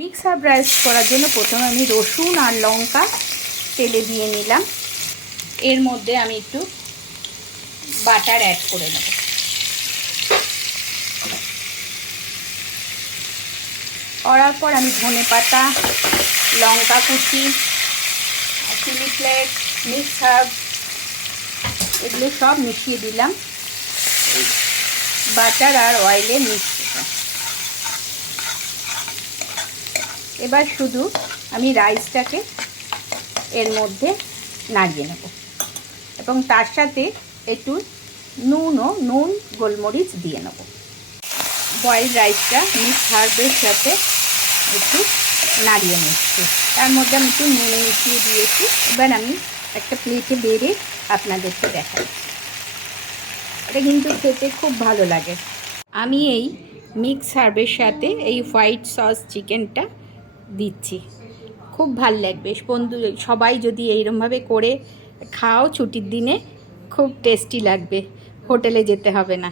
Mix herb rice করার জন্য প্রথমে আমি রসুন আর লঙ্কা তেলে দিয়ে নিলাম। এর মধ্যে আমি একটু বাটার অ্যাড করে নেব। করার পর আমি ধনেপাতা, লঙ্কা কুচি, চিলি ফ্লেক্স, মিক্স হার্ব এগুলো সব মিশিয়ে দিলাম বাটার আর অয়েলে মিশিয়ে। এবার শুধু আমি রাইসটাকে এর মধ্যে নাড়িয়ে নেব এবং তার সাথে একটু নুন গোলমরিচ দিয়ে নেব। বয়েলড রাইসটা মিক্স হার্বের সাথে একটু নাড়িয়ে নিচ্ছি। তার মধ্যে আমি একটু নুন মিশিয়ে দিয়েছি। এবার আমি একটা প্লেটে বেড়ে আপনাদেরকে দেখাচ্ছি। এটা কিন্তু খেতে খুব ভালো লাগে। আমি এই মিক্স হার্বের সাথে এই হোয়াইট সস চিকেনটা দিচ্ছি, খুব ভাল লাগবে। বন্ধু সবাই যদি এইরকমভাবে করে খাও ছুটির দিনে, খুব টেস্টি লাগবে, হোটেলে যেতে হবে না।